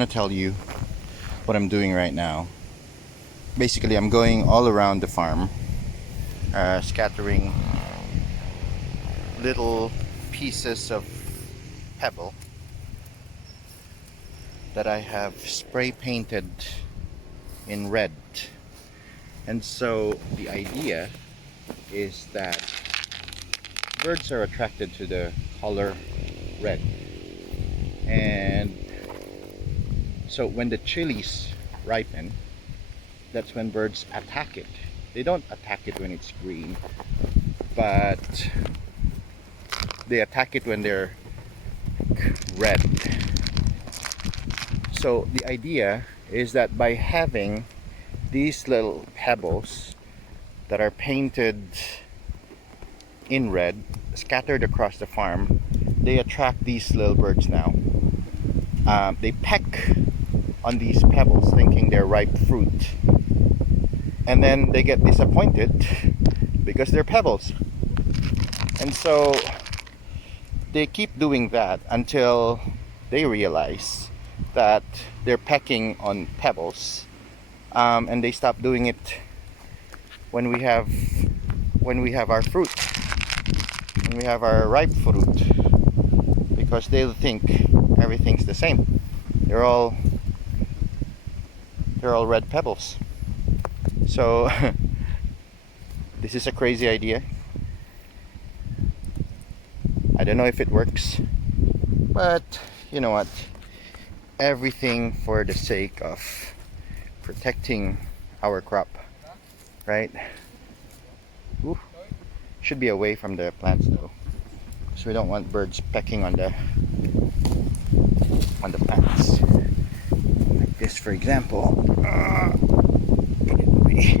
want to tell you what I'm doing right now. Basically, I'm going all around the farm, scattering little pieces of pebble that I have spray painted in red. And so the idea is that birds are attracted to the color red, and so when the chilies ripen, that's when birds attack it. They don't attack it when it's green, but they attack it when they're red. So the idea is that by having these little pebbles that are painted in red scattered across the farm, they attract these little birds now. They peck on these pebbles thinking they're ripe fruit, and then they get disappointed because they're pebbles. And so they keep doing that until they realize that they're pecking on pebbles, and they stop doing it when we have our fruit, when we have our ripe fruit, because they'll think everything's the same. They're all red pebbles. So this is a crazy idea. I don't know if it works, but you know what? Everything for the sake of protecting our crop, right? Ooh. Should be away from the plants though, so we don't want birds pecking on the plants. Like this, for example. Get it away.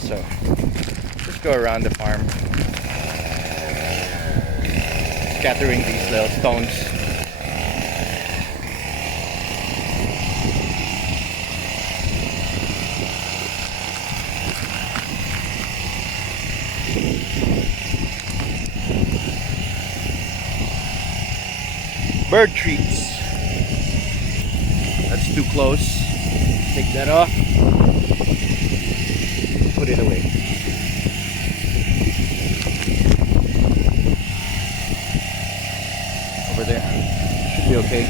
So just go around the farm, scattering these little stones. Bird treats. That's too close. Take that off. Put it away. Over there. Should be okay.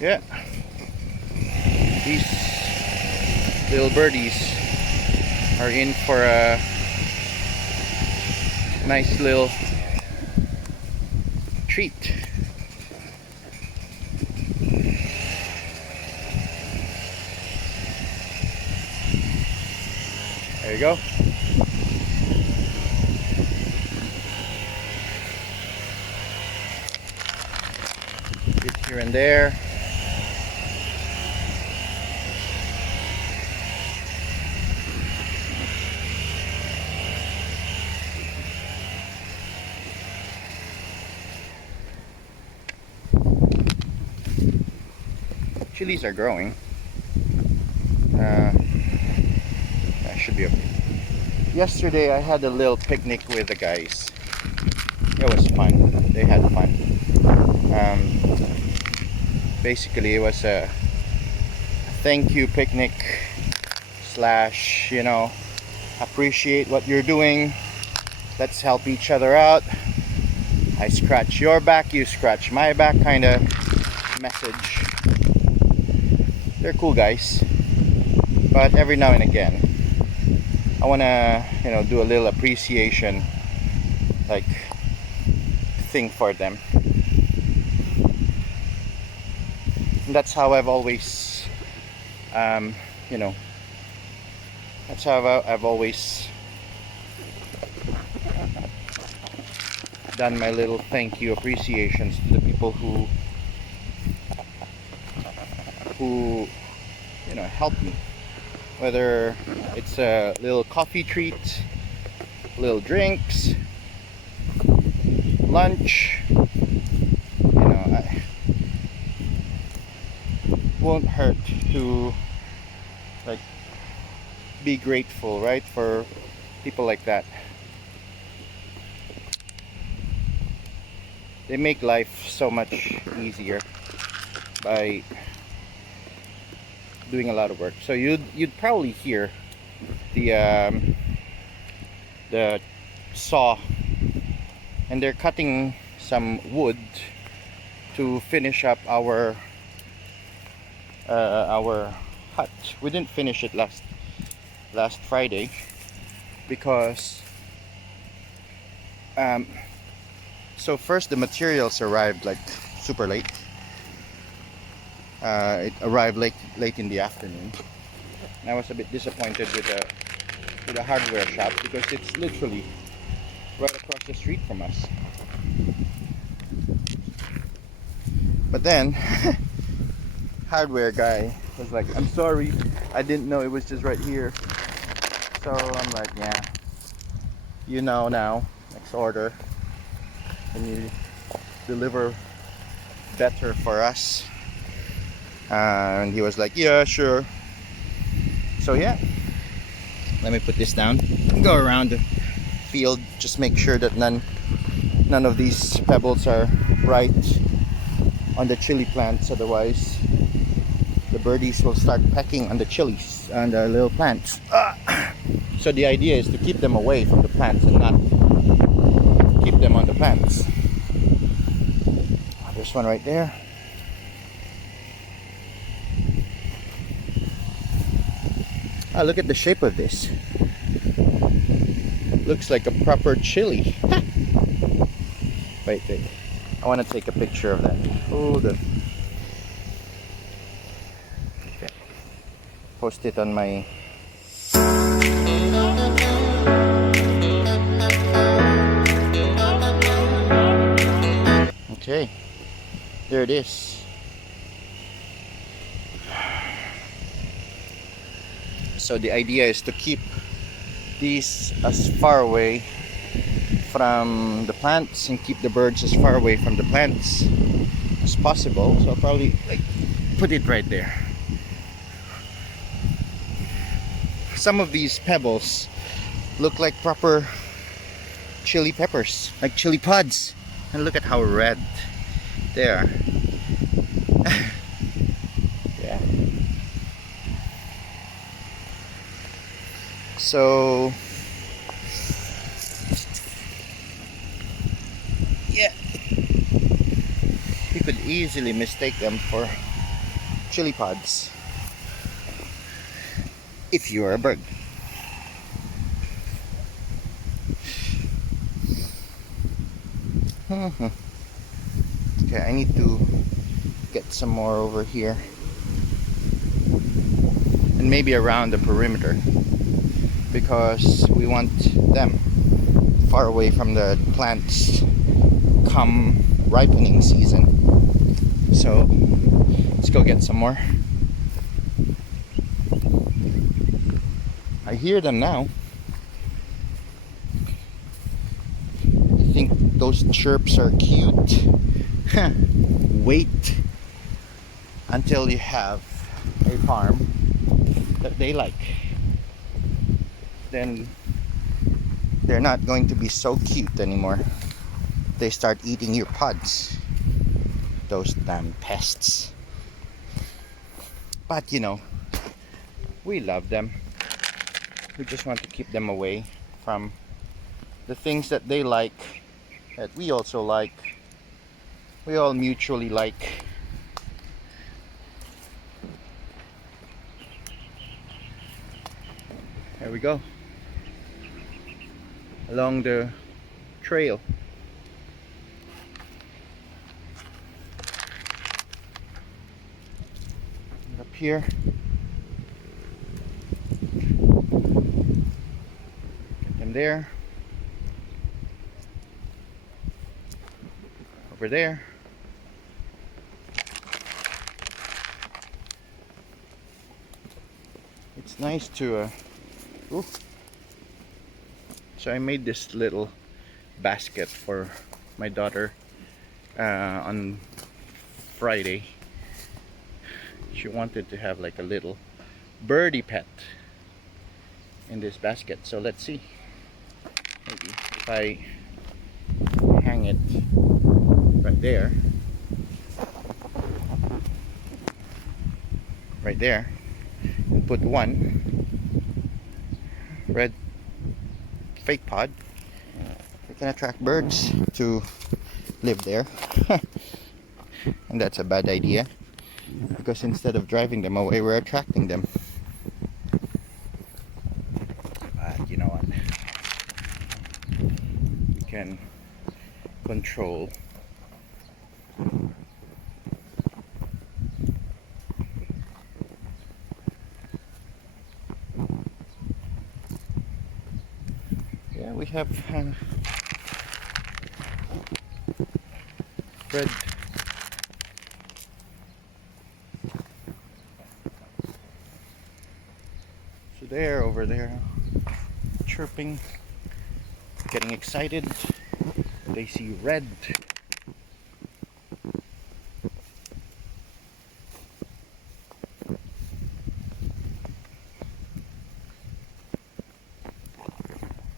Yeah. These little birdies are in for a nice little treat. There you go. Bit here and there. Chilies are growing. That should be okay. Yesterday I had a little picnic with the guys. It was fun. They had fun. Basically it was a thank you picnic slash, appreciate what you're doing. Let's help each other out. I scratch your back, you scratch my back kind of message. They're cool guys, but every now and again I want to do a little appreciation like thing for them. And that's how I've always that's how I've always done my little thank you appreciations to the people who help me, whether it's a little coffee treat, little drinks, lunch. won't hurt to like be grateful, right, for people like that. They make life so much easier by doing a lot of work. So you'd probably hear the saw, and they're cutting some wood to finish up our hut. We didn't finish it last Friday because so first the materials arrived like super late. It arrived late in the afternoon. And I was a bit disappointed with the hardware shop because it's literally right across the street from us. But then hardware guy was like, "I'm sorry, I didn't know it was just right here." So I'm like, "Yeah, you know now, next order, can you deliver better for us?" And he was like, "Yeah, sure." So yeah, let me put this down, go around the field, just make sure that none of these pebbles are right on the chili plants, otherwise the birdies will start pecking on the chilies, on the little plants. So the idea is to keep them away from the plants and not keep them on the plants. There's one right there. Look at the shape of this. Looks like a proper chili. Wait. I want to take a picture of that. Okay. Post it on my... Okay. There it is. So the idea is to keep these as far away from the plants and keep the birds as far away from the plants as possible. So I'll probably like put it right there. Some of these pebbles look like proper chili peppers, like chili pods, and look at how red they are. Yeah. So yeah, you could easily mistake them for chili pods if you're a bird. Okay, I need to get some more over here and maybe around the perimeter, because we want them far away from the plants come ripening season. So let's go get some more. I hear them now. I think those chirps are cute. Wait until you have a farm that they like. Then they're not going to be so cute anymore. They start eating your pods. Those damn pests. But you know, we love them. We just want to keep them away from the things that they like, that we also like. We all mutually like. There we go. Along the trail. And up here. Get them there. Over there. It's nice to so I made this little basket for my daughter on Friday. She wanted to have like a little birdie pet in this basket. So let's see. Maybe if I hang it right there, and put one red fake pod, we can attract birds to live there. And that's a bad idea, because instead of driving them away, we're attracting them. But you know what? We can control we have red so they're over there chirping, getting excited. They see red.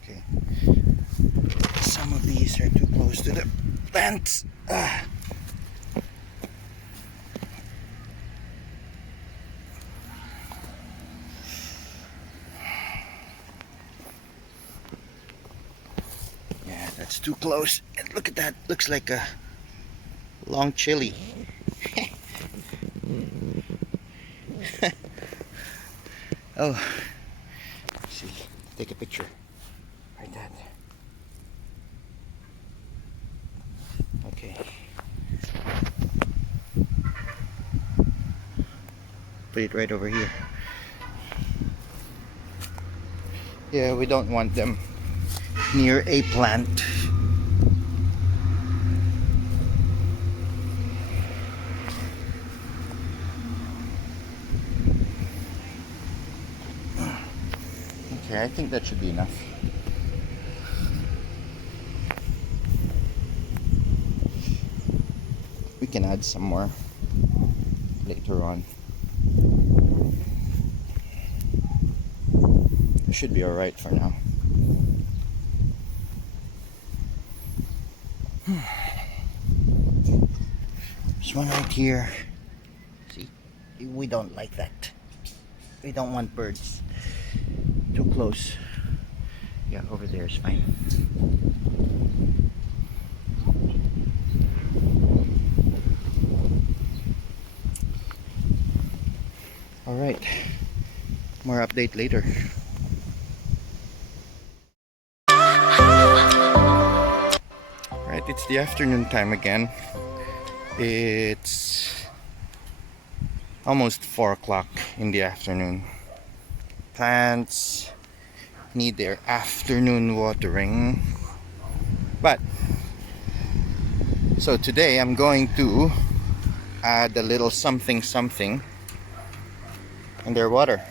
Okay, some of these are too close to the plants. Yeah, that's too close. And look at that, looks like a long chili. Oh, let's see, take a picture like that. Okay, put it right over here. Yeah, we don't want them near a plant. Okay, I think that should be enough. We can add some more later on. It should be alright for now. There's one right here. See, we don't like that. We don't want birds too close. Yeah, over there is fine. Alright, more update later. Right, it's the afternoon time again. It's almost 4 o'clock in the afternoon. Plants need their afternoon watering. But so today I'm going to add a little something in their water.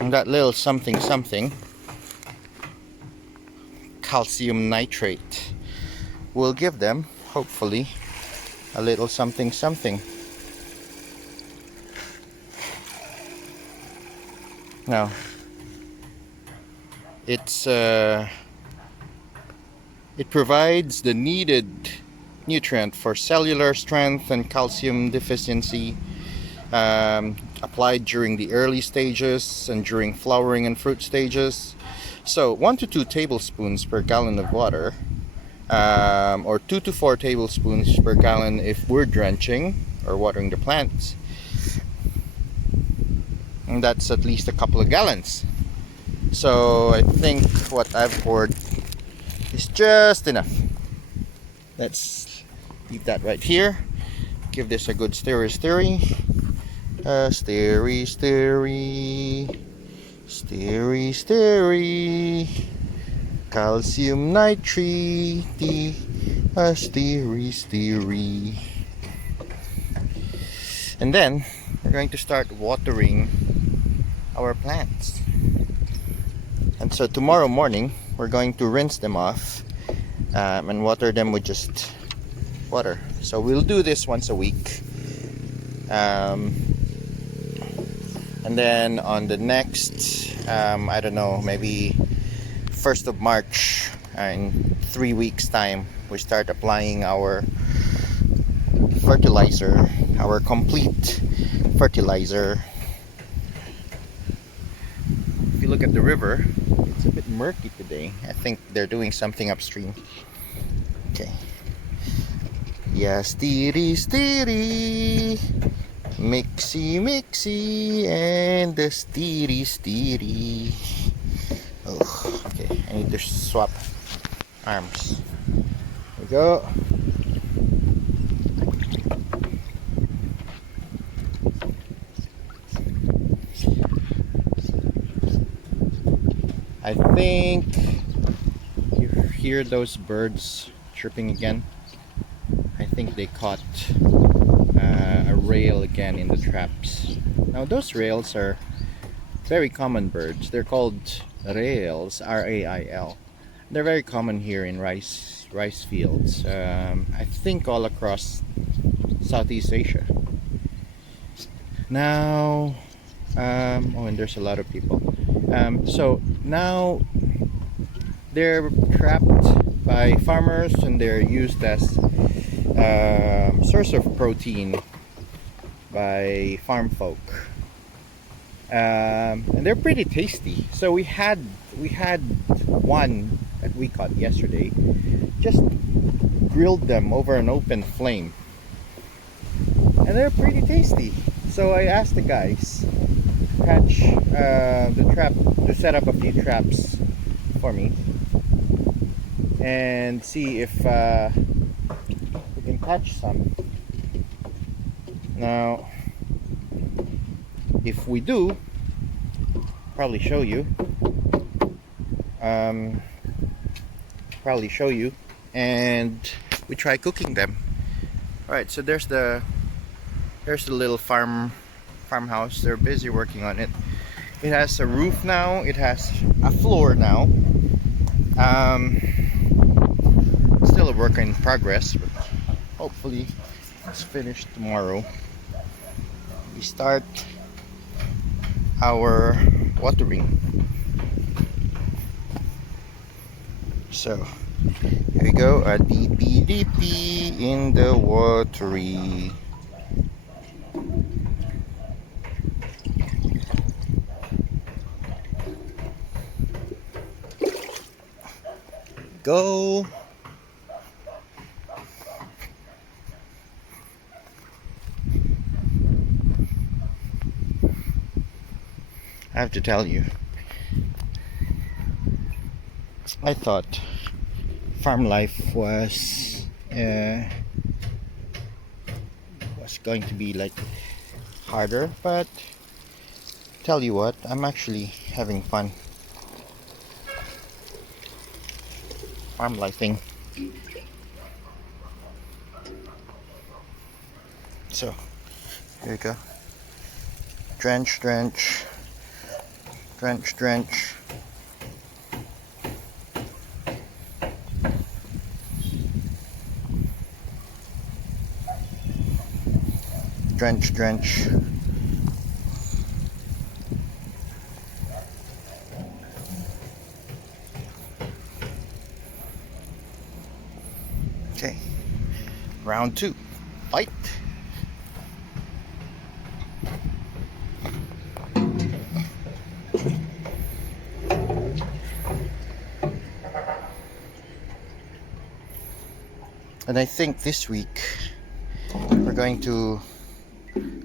And that little something calcium nitrate will give them, hopefully, a little something. Now, it provides the needed nutrient for cellular strength and calcium deficiency, applied during the early stages and during flowering and fruit stages. So 1 to 2 tablespoons per gallon of water, or 2 to 4 tablespoons per gallon if we're drenching or watering the plants. And that's at least a couple of gallons. So I think what I've poured is just enough. Let's leave that right here. Give this a good stirry. Stirry. Calcium nitrate. Stirry. And then we're going to start watering our plants. And so tomorrow morning we're going to rinse them off and water them with just water. So we'll do this once a week. Um, and then on the next, I don't know, maybe 1st of March, in 3 weeks time, we start applying our fertilizer, our complete fertilizer. If you look at the river, it's a bit murky today. I think they're doing something upstream. Okay. Yeah, steery, mixy, and the steery. Oh, okay. I need to swap arms. There we go. I think you hear those birds chirping again. I think they caught a rail again in the traps. Now those rails are very common birds. They're called rails, R-A-I-L. They're very common here in rice fields. I think all across Southeast Asia. Now, oh, and there's a lot of people. So now they're trapped by farmers and they're used as source of protein by farm folk. And they're pretty tasty. So we had one that we caught yesterday. Just grilled them over an open flame, and they're pretty tasty. So I asked the guys to catch to set up a few traps for me and see if we can catch some. Now, if we do, probably show you. And we try cooking them. All right, so there's the little farmhouse. They're busy working on it. It has a roof now. It has a floor now. Still a work in progress, but hopefully it's finished tomorrow. We start our watering. So here we go, a deepy in the watery. Go. I have to tell you, I thought farm life was going to be like harder, but tell you what, I'm actually having fun farm lifing. So here we go. Drench. Drench. Okay, round 2, fight. And I think this week we're going to,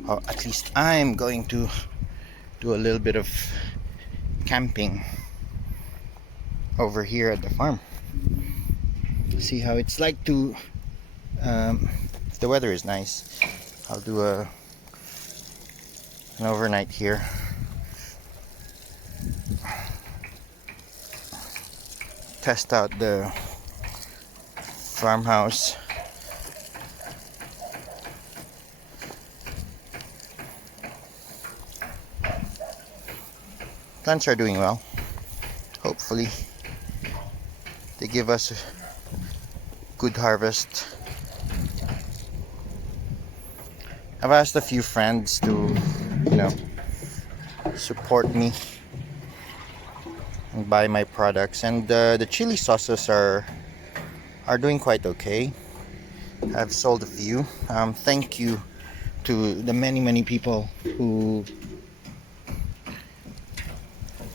or at least I'm going to, do a little bit of camping over here at the farm. See how it's like to, if the weather is nice, I'll do an overnight here. Test out the farmhouse. Plants are doing well. Hopefully they give us a good harvest. I've asked a few friends to, you know, support me and buy my products, and the chili sauces are doing quite okay. I've sold a few. Thank you to the many people who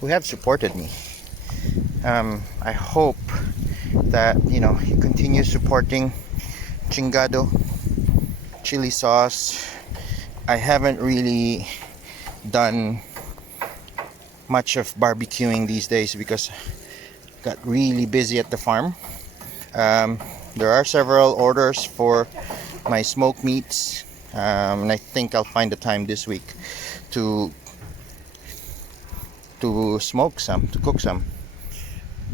have supported me. I hope that you continue supporting Chingado chili sauce. I haven't really done much of barbecuing these days because I got really busy at the farm. There are several orders for my smoked meats, and I think I'll find the time this week to smoke some, to cook some.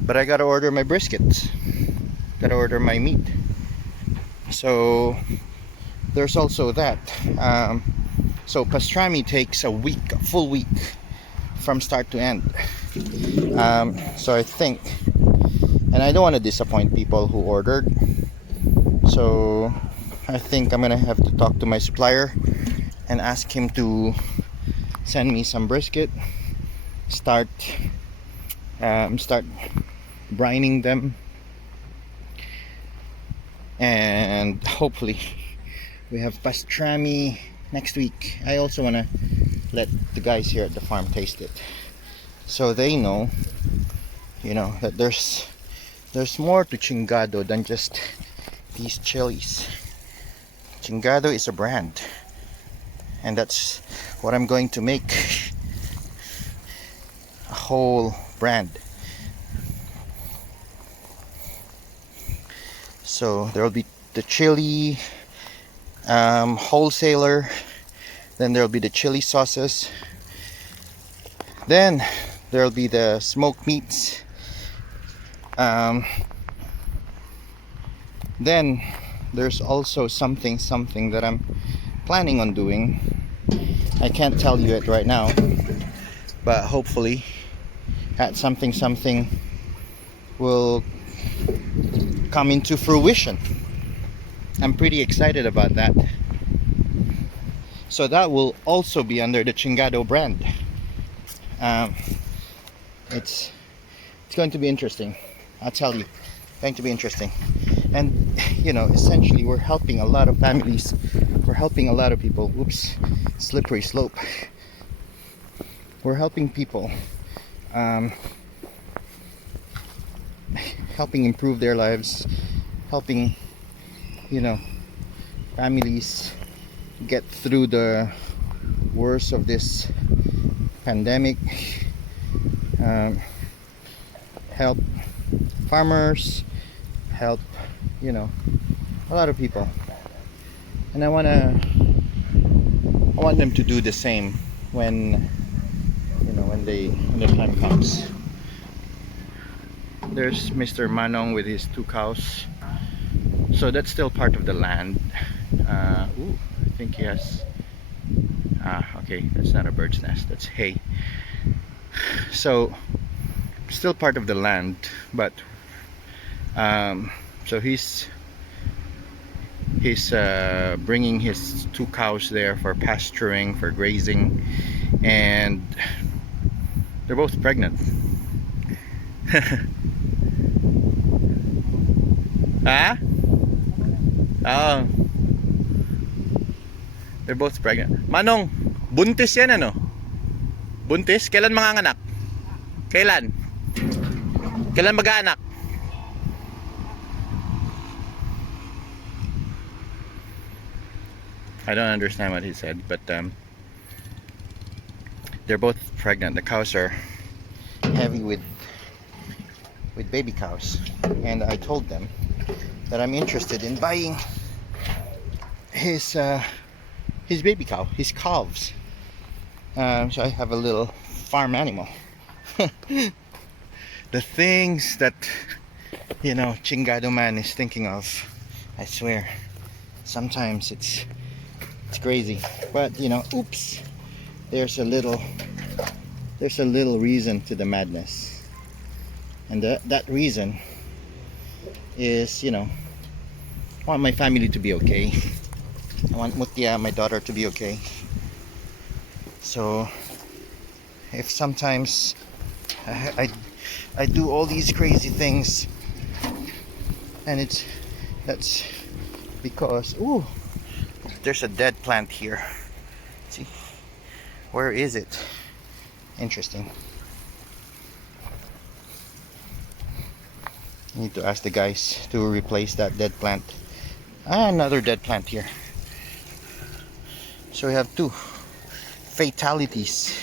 But I gotta order my briskets, gotta order my meat. So there's also that. So pastrami takes a week, a full week from start to end. So I think, and I don't want to disappoint people who ordered, so I think I'm gonna have to talk to my supplier and ask him to send me some brisket, start brining them, and hopefully we have pastrami next week. I also want to let the guys here at the farm taste it, so they know, that there's more to Chingado than just these chilies. Chingado is a brand, and that's what I'm going to make, a whole brand. So there will be the chili wholesaler, then there will be the chili sauces, then there will be the smoked meats, then there's also something that I'm planning on doing. I can't tell you it right now, but hopefully that something will come into fruition. I'm pretty excited about that. So that will also be under the Chingado brand. It's going to be interesting, I'll tell you. Going to be interesting. And essentially we're helping a lot of families, we're helping a lot of people. Oops, slippery slope. We're helping people, helping improve their lives, helping families get through the worst of this pandemic, help farmers, help a lot of people. And I want them to do the same when the time comes. There's Mr. Manong with his 2 cows. So that's still part of the land. I think he has, okay, that's not a bird's nest, that's hay. So still part of the land, but so he's bringing his 2 cows there for pasturing, for grazing, and they're both pregnant. Ah? Oh. They're both pregnant. Manong, buntis yan ano? Buntis? Kailan manganganak? Kailan? Kailan mag-aanak? I don't understand what he said, but they're both pregnant. The cows are heavy with baby cows, and I told them that I'm interested in buying his baby cow, his calves. So I have a little farm animal. The things that Chingado man is thinking of, I swear, sometimes it's crazy. But oops, there's a little reason to the madness, and that reason is I want my family to be okay. I want Mutia, my daughter, to be okay. So if sometimes I do all these crazy things, and that's because, ooh, there's a dead plant here. See, where is it? Interesting. I need to ask the guys to replace that dead plant. Another dead plant here. So we have 2 fatalities.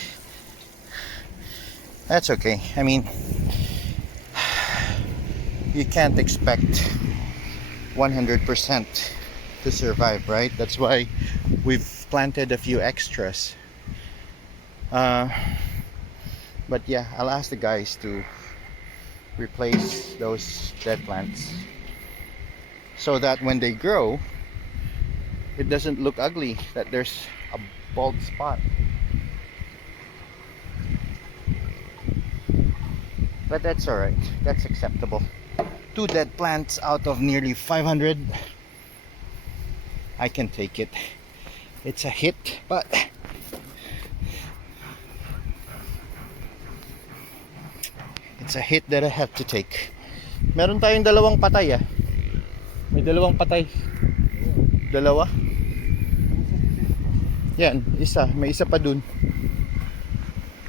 That's okay. I mean, you can't expect 100% to survive, right? That's why we've planted a few extras. But yeah, I'll ask the guys to replace those dead plants so that when they grow, it doesn't look ugly that there's a bald spot. But that's alright, that's acceptable. 2 dead plants out of nearly 500. I can take it. It's a hit, but it's a hit that I have to take. Meron tayong dalawang patay. May dalawang patay. Dalawa? Yan, isa. May isa pa dun.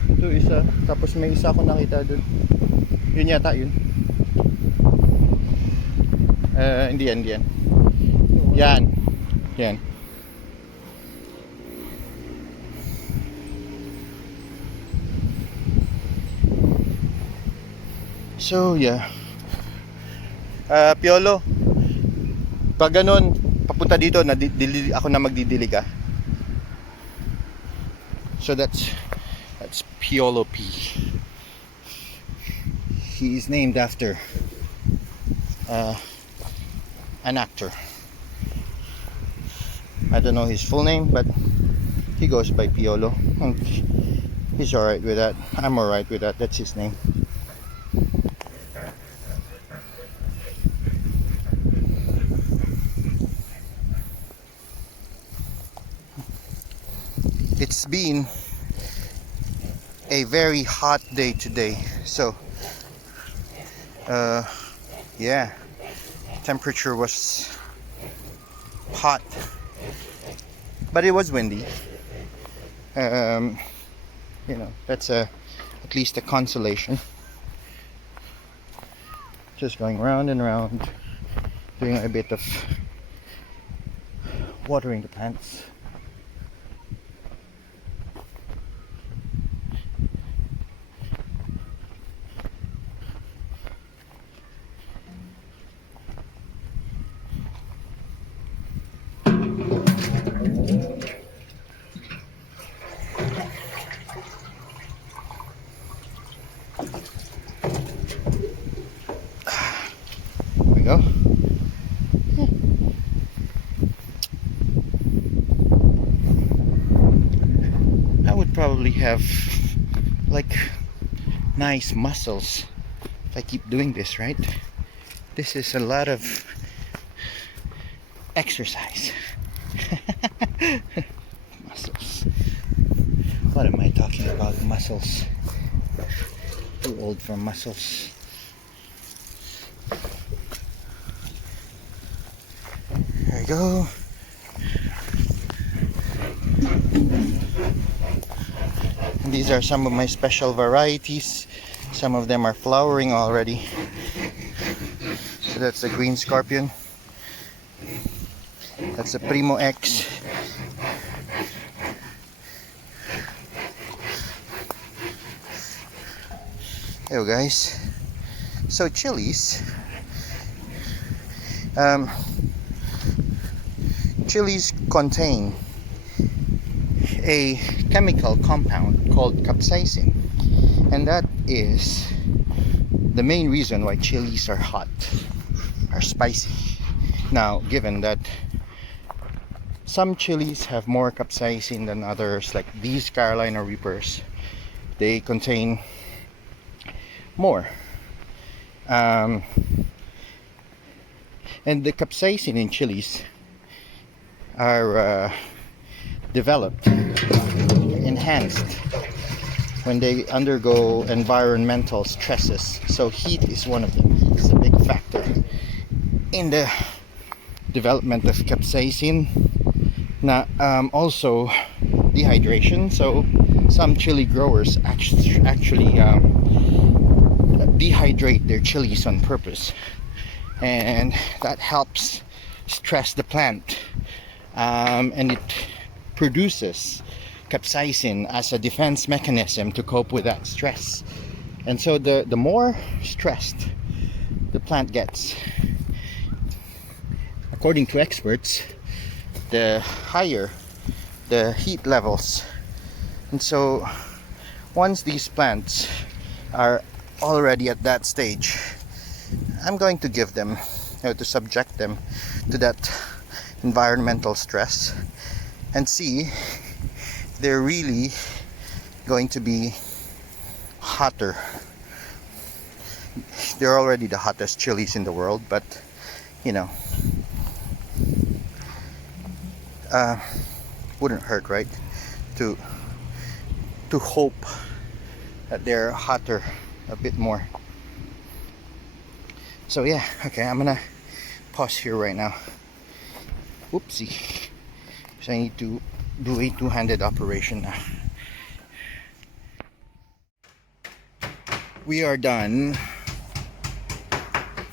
Ito isa. Tapos may isa ako nakita dun. Yun yata yun. Hindi yan, hindi yan. Yan. Yan. So yeah. Piolo, pag ganun, papunta dito, ako na magdidilig. So that's Piolo P. He is named after an actor. I don't know his full name, but he goes by Piolo. And he's alright with that. I'm alright with that. That's his name. It's been a very hot day today, so yeah, temperature was hot, but it was windy. You know, that's at least a consolation. Just going round and round, doing a bit of watering the plants. Go. I would probably have like nice muscles if I keep doing this, right? This is a lot of exercise. Muscles. What am I talking about? Muscles. Too old for muscles. There we go. And these are some of my special varieties. Some of them are flowering already. So that's the green scorpion. That's the Primo X. Hello guys. So chilies. Chilies contain a chemical compound called capsaicin, and that is the main reason why chilies are hot, are spicy. Now, given that some chilies have more capsaicin than others, like these Carolina Reapers, they contain more. And the capsaicin in chilies are developed, enhanced when they undergo environmental stresses. So heat is one of them. Heat is a big factor in the development of capsaicin. Now, also dehydration. So some chili growers actually dehydrate their chilies on purpose, and that helps stress the plant, and it produces capsaicin as a defense mechanism to cope with that stress. And so the more stressed the plant gets, according to experts, the higher the heat levels. And so once these plants are already at that stage, I'm going to give them, to subject them to that environmental stress and see if they're really going to be hotter. They're already the hottest chilies in the world, but you know, wouldn't hurt, right, to hope that they're hotter a bit more. So yeah, okay, I'm gonna pause here right now. Whoopsie. So I need to do a two-handed operation now. We are done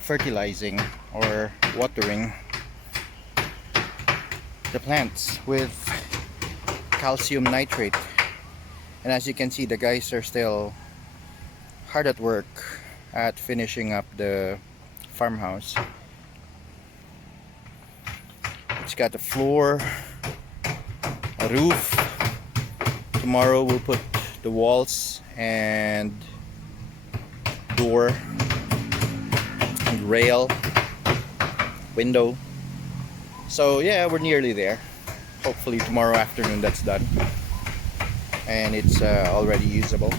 fertilizing or watering the plants with calcium nitrate. And as you can see, the guys are still hard at work at finishing up the farmhouse. It's got a floor, a roof. Tomorrow we'll put the walls and door and rail, window. So yeah, we're nearly there. Hopefully tomorrow afternoon that's done and it's already usable.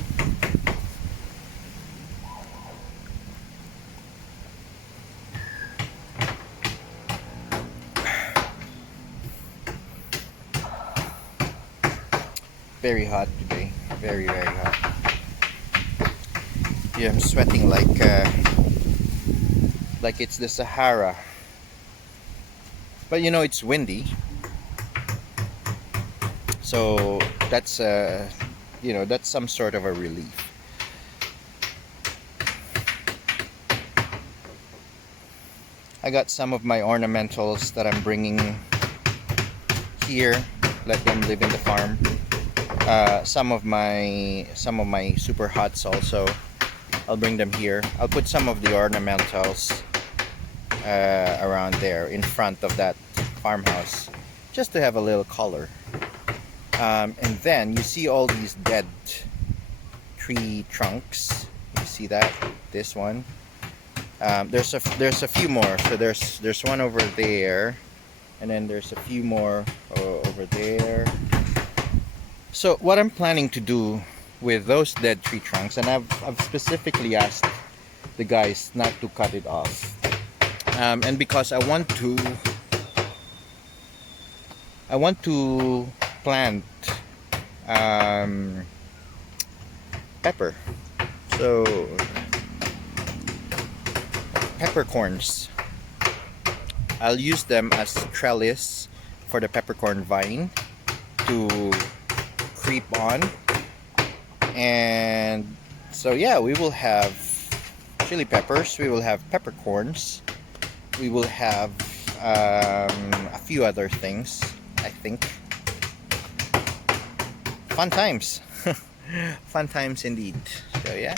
Very hot today, very hot. Yeah, I'm sweating like it's the Sahara. But you know, it's windy, so that's you know, that's some sort of a relief. I got some of my ornamentals that I'm bringing here, let them live in the farm. Some of my super hots also, I'll bring them here. I'll put some of the ornamentals around there in front of that farmhouse just to have a little color. And then you see all these dead tree trunks. You see that? This one. There's a few more. So there's one over there, and then there's a few more over there. So what I'm planning to do with those dead tree trunks, and I've specifically asked the guys not to cut it off, and because I want to plant pepper, so peppercorns. I'll use them as trellis for the peppercorn vine to creep on. And so yeah, we will have chili peppers, we will have peppercorns, we will have a few other things, I think. Fun times. Fun times indeed. So yeah,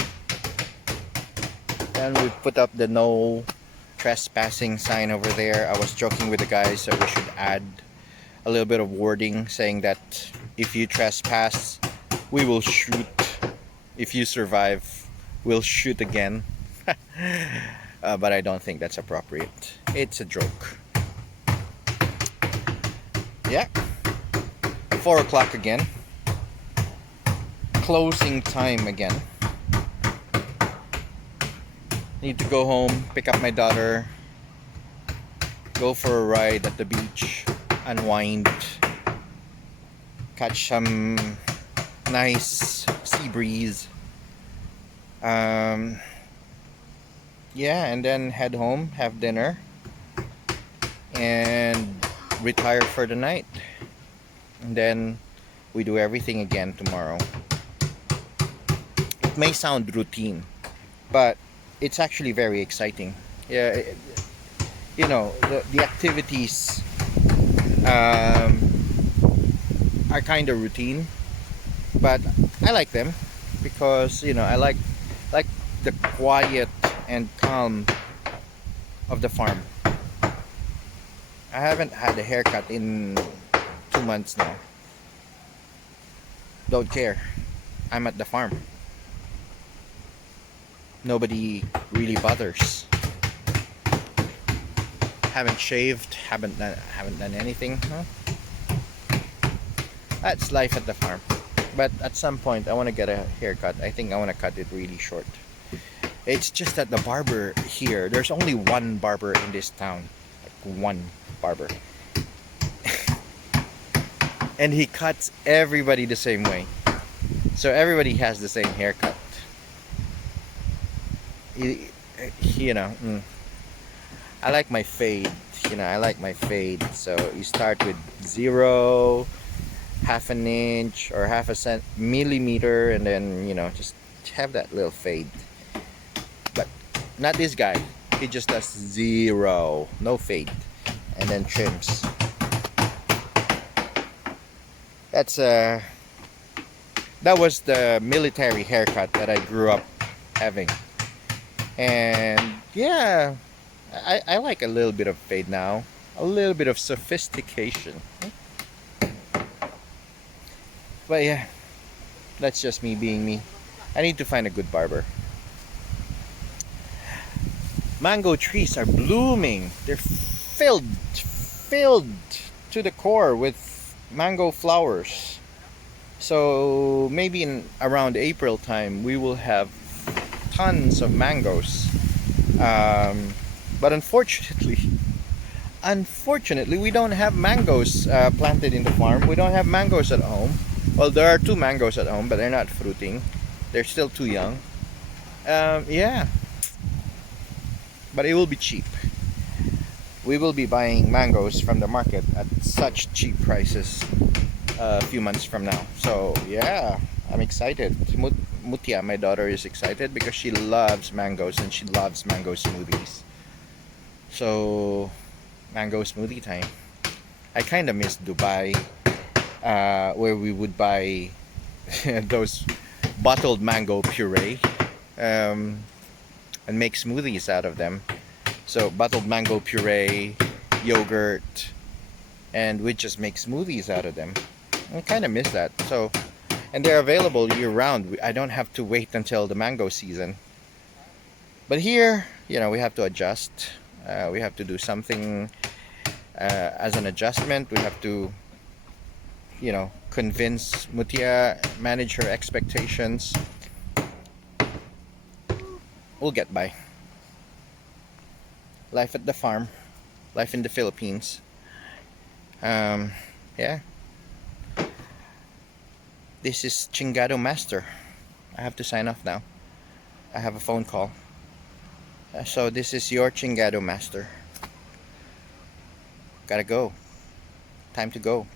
then we put up the no trespassing sign over there. I was joking with the guys that we should add a little bit of wording saying that if you trespass, we will shoot. If you survive, we'll shoot again. But I don't think that's appropriate. It's a joke. Yeah, 4 o'clock again. Closing time again. Need to go home, pick up my daughter, go for a ride at the beach. unwind, catch some nice sea breeze. Yeah, and then head home, have dinner, and retire for the night. And then we do everything again tomorrow. It may sound routine, but it's actually very exciting. Yeah, the activities um, are kind of routine, but I like them because I like the quiet and calm of the farm. I haven't had a haircut in 2 months now. Don't care. I'm at the farm. Nobody really bothers. Haven't shaved. Haven't done anything. Huh? That's life at the farm. But at some point, I want to get a haircut. I think I want to cut it really short. It's just that the barber here, there's only one barber in this town. Like one barber. And he cuts everybody the same way. So everybody has the same haircut. I like my fade. I like my fade. So you start with 0, half an inch or half a millimeter, and then just have that little fade. But not this guy. He just does 0, no fade, and then trims. That was the military haircut that I grew up having. And yeah, I like a little bit of fade now, a little bit of sophistication. But yeah, that's just me being me. I need to find a good barber. Mango trees are blooming. They're filled to the core with mango flowers. So maybe in around April time we will have tons of mangoes. But unfortunately we don't have mangoes planted in the farm. We don't have mangoes at home. Well, there are 2 mangoes at home, but they're not fruiting. They're still too young. Yeah, but it will be cheap. We will be buying mangoes from the market at such cheap prices a few months from now. So yeah, I'm excited. Mutia, my daughter, is excited because she loves mangoes and she loves mango smoothies. So mango smoothie time. I kind of miss Dubai, where we would buy those bottled mango puree and make smoothies out of them. So bottled mango puree, yogurt, and we just make smoothies out of them. I kind of miss that. So, and they're available year round. I don't have to wait until the mango season. But here, we have to adjust. We have to do something as an adjustment. We have to, convince Mutia, manage her expectations. We'll get by. Life at the farm, life in the Philippines. Yeah. This is Chingado Master. I have to sign off now. I have a phone call. So this is your Chingado Master. Gotta go. Time to go.